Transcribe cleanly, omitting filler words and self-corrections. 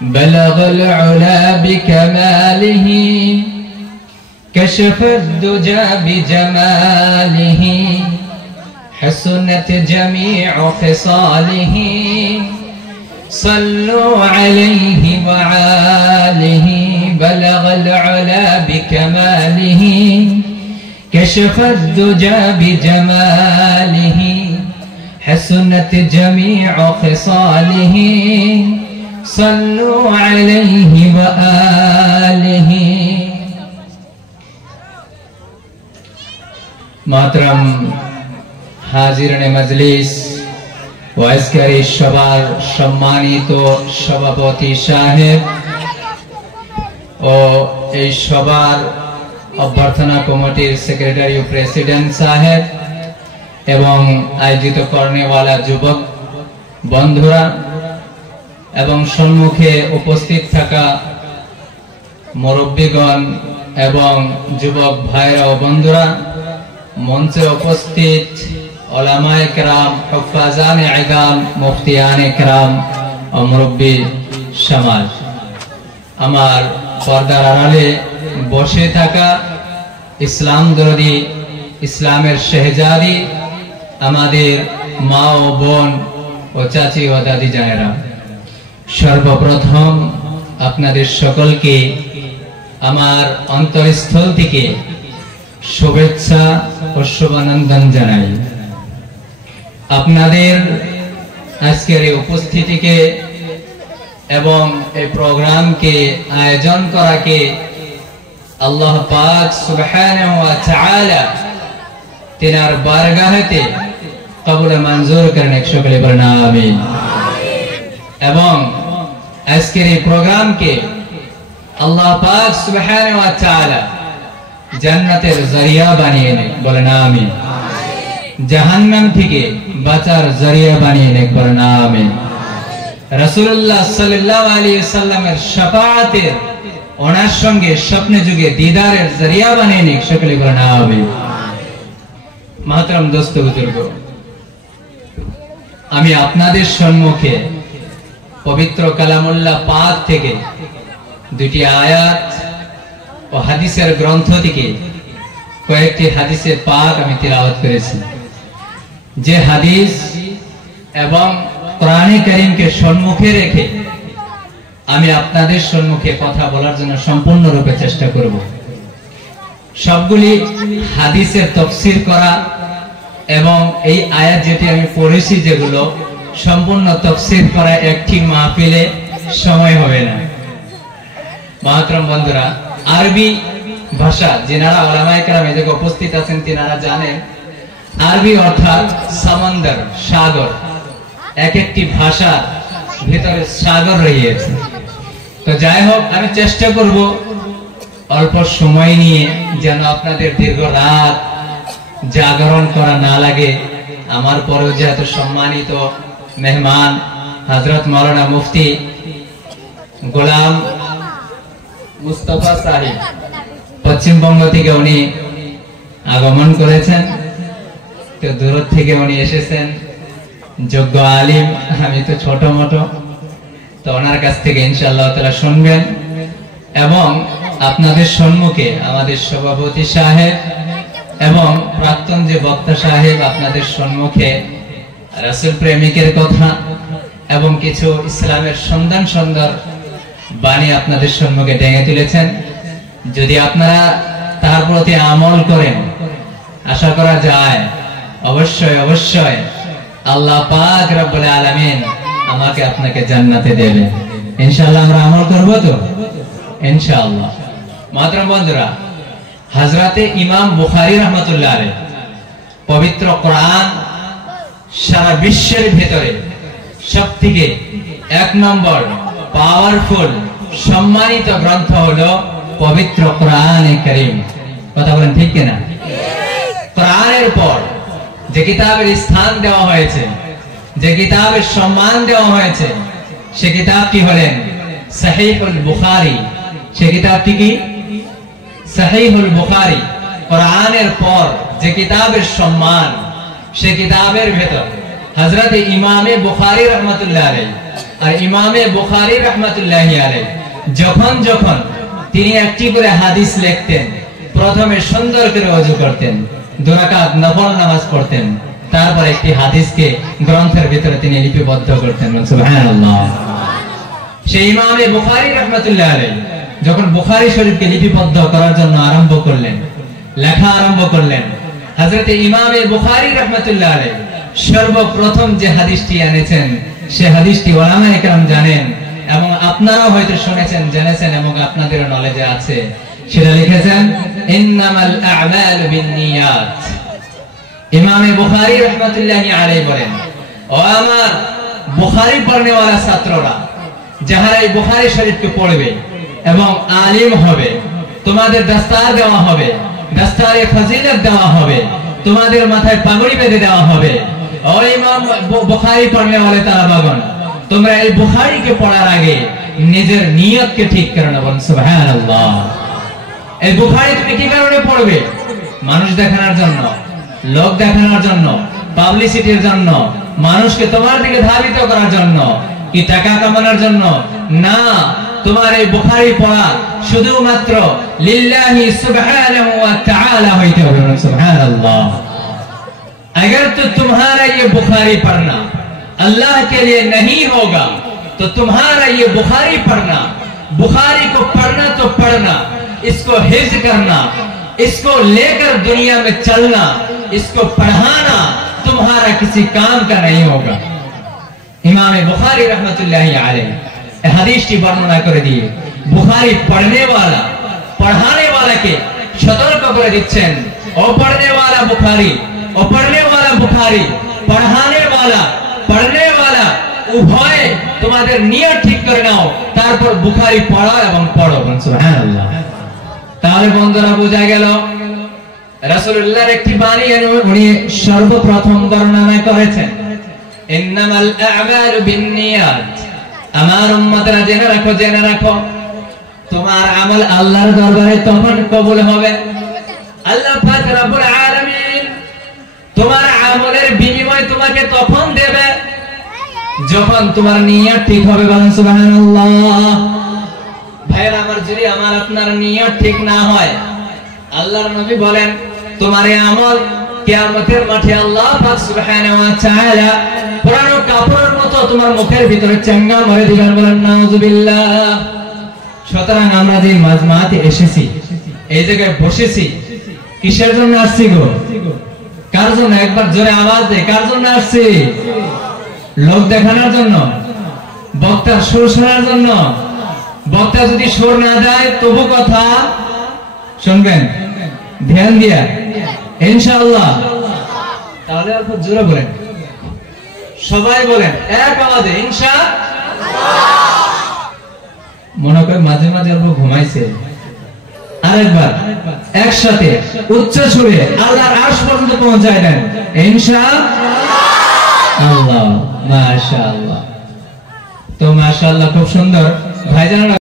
بلغ العلا بكماله كشف الدجى بجماله حسنت جميع خصاله صلوا عليه وعاله بلغ العلا بكماله كشف الدجى بجماله حسنت جميع خصاله صلوا عليه وآله محترم হাজিরানে মজলিস ও আজকের এই সভার সম্মানিত সভাপতি সাহেব ও এই সভার অভ্যর্থনা কমিটির সেক্রেটারি ও প্রেসিডেন্ট সাহেব এবং আয়োজিত করনেওয়ালা যুবক বন্ধুরা এবং সম্মুখে উপস্থিত থাকা মুরব্বিগণ এবং যুবক ভাইরা ও বন্ধুরা, মঞ্চে উপস্থিত ওলামায়ে কেরাম, হুফাজানে ইলম, মুফতিয়ানে কেরাম ও মুরব্বি সমাজ, আমার পর্দার আড়ালে বসে থাকা ইসলাম দরদি, ইসলামের শেহজাদি, আমাদের মা ও বোন ও চাচি ও দাদি জানেরা, সর্বপ্রথম আপনাদের সকলকে আমার অন্তরস্থল থেকে শুভেচ্ছা ও শুভানন্দন জানাই। আপনাদের আজকের এই উপস্থিতিকে এবং এই প্রোগ্রামকে আয়োজন করাকে আল্লাহ পাক সুবহানাহু ওয়া তাআলা তিনার বারগাহেতে কবুল মঞ্জুর করেন, সকলে বলেন আমিন। এবং আজকের এই প্রোগ্রামকে আল্লাহ পাক সুবহানাহু ওয়া তাআলা জান্নাতের জরিয়া বানিয়ে নেন, বলেন আমিন। জাহান্নাম থেকে বাঁচার জরিয়া বানিয়ে নেন, বলেন আমিন। রাসূলুল্লাহ সাল্লাল্লাহু আলাইহি ওয়াসাল্লামের শাফাআতের ওনার সঙ্গে স্বপ্নে যুগে দিদারের জরিয়া বানিয়ে নেন, সকলে বলেন আমিন। মাহতারাম দোস্ত বুজুর্গ, আমি আপনাদের সম্মুখে পবিত্র কালামুল্লাহ পাক থেকে দুটি আয়াত ও হাদিসের গ্রন্থ থেকে কয়েকটি হাদিসের পাক আমি তিলাওয়াত করেছি। যে হাদিস এবং কোরআনে কারীমকে সম্মুখে রেখে আমি আপনাদের সম্মুখে কথা বলার জন্য সম্পূর্ণরূপে চেষ্টা করব। সবগুলি হাদিসের তাফসীর করা এবং এই আয়াত যেটি আমি পড়েছি যেগুলো সম্পূর্ণ তাফসীর করা একটি মাহফিলে সময় হবে না। মহতরম বন্ধুরা, আরবি ভাষা যেনারা উলামায়ে কেরাম এই জায়গায় উপস্থিত আছেন তিনারা জানেন, আরবি অর্থাৎ সমুদ্র, সাগর। এক একটি ভাষার ভিতরে সাগর রয়েছে। তো যাই হোক, আমি চেষ্টা করব অল্প সময় নিয়ে যেন আপনাদের দীর্ঘ রাত জাগরণ করা না লাগে। আমার পরেও যেহেতু সম্মানিত মেহমান হযরত মাওলানা মুফতি গোলাম মুস্তাফা সাহেব পশ্চিমবঙ্গ থেকে উনি আগমন করেছেন, তো দূর থেকে উনি এসেছেন, যোগ্য আলিম, আমি তো ছোট মোটো, তো ওনার কাছ থেকে ইনশাআল্লাহ তাআলা শুনবেন। এবং আপনাদের সম্মুখে আমাদের সভাপতি সাহেব এবং প্রাক্তন যে বক্তা সাহেব আপনাদের সম্মুখে রাসূল প্রেমিকের কথা এবং কিছু ইসলামের সুন্দর সুন্দর বাণী আপনাদের সম্মুখে টেনে তুলেছেন। যদি আপনারা তার প্রতি আমল করেন, আশা করা যায় অবশ্যই অবশ্যই আল্লাহ পাক রব্বুল আলামিন আমাকে আপনাকে জান্নাতে দেবে। ইনশাআল্লাহ আমরা আমল করব তো ইনশাআল্লাহ। মাতরম বন্ধুরা, হযরতে ইমাম বুখারী রাহমাতুল্লাহ আলাইহি পবিত্র কোরআন সারা বিশ্বের ভিতরে সবথেকে এক নম্বর পাওয়ারফুল সম্মানিত গ্রন্থ হলো পবিত্র কোরআনে কারীম। কথা বলেন ঠিক কিনা? কোরআনের পর যে কিতাবের স্থান দেওয়া হয়েছে, যে কিতাবের সম্মান দেওয়া হয়েছে, সে কিতাবটি হলেন সহিহুল বুখারী। সে কিতাবটি কি? সহিহুল বুখারী। কোরআনের পর যে কিতাবের সম্মান, সে কিতাবের ভেতর হযরত ইমামে বুখারী রাহমাতুল্লাহ আলাইহি আর ইমামে বুখারী রাহমাতুল্লাহি আলাইহি যখন যখন তিনি একটি করে হাদিস লিখতেন, প্রথমে সুন্দর করে ওযু করতেন, 2 রাকাত নফল নামাজ পড়তেন, তারপর একটি হাদিসকে গ্রন্থের ভিতরে তিনি লিপিবদ্ধ করতেন। সুবহানাল্লাহ। সেই ইমামে বুখারী রাহমাতুল্লাহি আলাইহি যখন বুখারী শরীফকে লিপিবদ্ধ করার জন্য আরম্ভ করলেন, লেখা আরম্ভ করলেন, হযরতে ইমামে বুখারী রাহমাতুল্লাহি আলাইহি সর্বপ্রথম যে হাদিসটি এনেছেন, সে হাদিসটি উলামায়ে কেরাম জানেন এবং আপনারাও হয়তো শুনেছেন, জেনেছেন এবং আপনাদের নলেজে আছে। সেটা লিখেছেন ইন্নামাল আ'মালু বিন্নিয়াত। ইমামে বুখারী রাহমাতুল্লাহি আলাইহি বলেন, ও আমার বুখারী পড়নেওয়ালা ছাত্ররা, যারা এই বুখারী শরীফকে পড়বে এবং আলিম হবে, তোমাদের দস্তার দেওয়া হবে, দস্তারে ফজিলত দেওয়া হবে, তোমাদের মাথায় পাগড়ি বেঁধে দেওয়া হবে। ও ইমাম বুখারী পড়নেওয়ালা তালাবাগণ, তোমরা এই বুখারীকে পড়ার আগে নিজের নিয়তকে ঠিক করে নাও। সুবহানাল্লাহ। এই বুখারী তুমি কি কারণে পড়বে? মানুষ দেখানোর জন্য, লোক দেখানোর জন্য, পাবলিসিটির জন্য, মানুষকে তোমার দিকে ধাবিত করার জন্য, কি টাকা কামানোর জন্য? না, তোমার এই বুখারী পড়া শুধুমাত্র লিল্লাহি সুবহানাহু ওয়া তাআলা হইতে হবে। সুবহানাল্লাহ। अगर तो तुम्हारा ये बुखारी पढ़ना अल्लाह के लिए नहीं होगा तो तुम्हारा ये बुखारी पढ़ना, बुखारी को पढ़ना तो पढ़ना, इसको हिफ्ज करना, इसको लेकर दुनिया में चलना, इसको पढ़ाना तुम्हारा किसी काम का नहीं होगा। इमाम बुखारी रहमतुल्लाहि अलैहि हदीस की वर्णना कर दिए, बुखारी पढ़ने वाला पढ़ाने वाला के सतर्क कर दिच्छेन, ओ पढ़ने वाला बुखारी, ओ पढ़ने वाला बुखारी, पढ़ाने वाला पढ़ने वाला उभय তোমাদের নিয়ত ঠিক করে নাও, তারপর বুখারী পড়ো এবং পড়ো। সুবহানাল্লাহ। তাহলে বন্ধুরা বোঝা গেল রাসূলুল্লাহর একটি বাণী উনি সর্বপ্রথম বর্ণনা করেছেন, ইন্নামাল আ'মালু বিন্নিয়াত। আমার উম্মতরা জেনে রাখো, জেনে রাখো, তোমার আমল আল্লাহর দরবারে তখন কবুল হবে, আল্লাহ পাক রব্বুল আলামিন তোমার আমলের বিনিময় তোমাকে তখন দেবে যখন তোমার নিয়ত ঠিক হবে। বলেন সুবহানাল্লাহ। ভাইরা আমার, যদি আমার আপনার নিয়ত ঠিক না হয়, আল্লাহর নবী বলেন তোমার এই আমল কিয়ামতের মাঠে আল্লাহ পাক সুবহানাহু ওয়া তাআলা পুরানো কাপড়ের মতো তোমার মুখের ভিতরে চেঙ্গা মেরে দিবেন। বলেন নাউযুবিল্লাহ। সুতরাং আমরা যে মাজমাতে এসেছি, এই জায়গায় বসেছি, কিসের জন্য আসছি গো? কার জন্য? একবার জোরে আওয়াজ দে, কার জন্য আসছি? লোক দেখানোর জন্য? বক্তার সুর শোনার জন্য? বক্তা যদি সুর না দেয় তবু কথা শুনবেন ধ্যান দিয়া ইনশাআল্লাহ। তাহলে অল্প জোরে বলেন, সবাই বলেন এক আওয়াজে ইনশাআল্লাহ। মনে করে মাঝে মাঝে অল্প ঘুমাইছে, আরেকবার একসাথে উচ্চ সুরে আল্লাহর আরশ পর্যন্ত পৌঁছায় দেন ইনশাআল্লাহ। মাশাআল্লাহ। তো মাশাআল্লাহ, খুব সুন্দর ভাইজান।